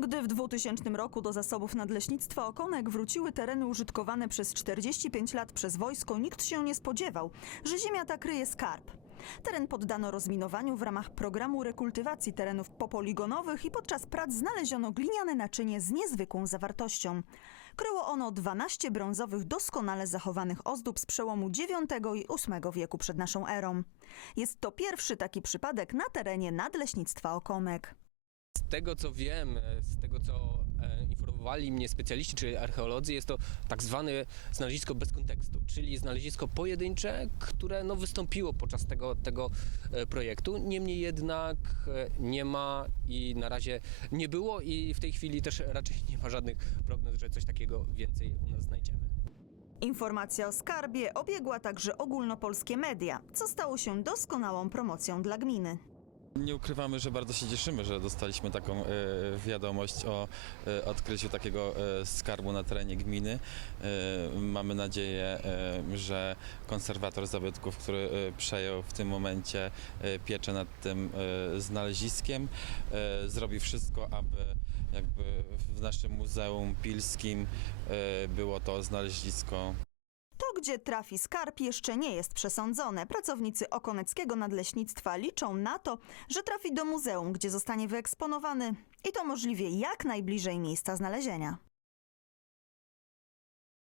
Gdy w 2000 roku do zasobów nadleśnictwa Okonek wróciły tereny użytkowane przez 45 lat przez wojsko, nikt się nie spodziewał, że ziemia ta kryje skarb. Teren poddano rozminowaniu w ramach programu rekultywacji terenów popoligonowych i podczas prac znaleziono gliniane naczynie z niezwykłą zawartością. Kryło ono 12 brązowych, doskonale zachowanych ozdób z przełomu IX i VIII wieku przed naszą erą. Jest to pierwszy taki przypadek na terenie nadleśnictwa Okonek. Z tego co wiem, e, z tego co e, informowali mnie specjaliści czy archeolodzy, jest to tak zwane znalezisko bez kontekstu, czyli znalezisko pojedyncze, które no, wystąpiło podczas tego, tego e, projektu. Niemniej jednak nie ma i na razie nie było i w tej chwili też raczej nie ma żadnych prognoz, że coś takiego więcej u nas znajdziemy. Informacja o skarbie obiegła także ogólnopolskie media, co stało się doskonałą promocją dla gminy. Nie ukrywamy, że bardzo się cieszymy, że dostaliśmy taką e, wiadomość o e, odkryciu takiego e, skarbu na terenie gminy. Mamy nadzieję, że konserwator zabytków, który przejął w tym momencie pieczę nad tym znaleziskiem, zrobi wszystko, aby jakby w naszym Muzeum Pilskim było to znalezisko gdzie trafi skarb, jeszcze nie jest przesądzone. Pracownicy Okoneckiego Nadleśnictwa liczą na to, że trafi do muzeum, gdzie zostanie wyeksponowany i to możliwie jak najbliżej miejsca znalezienia.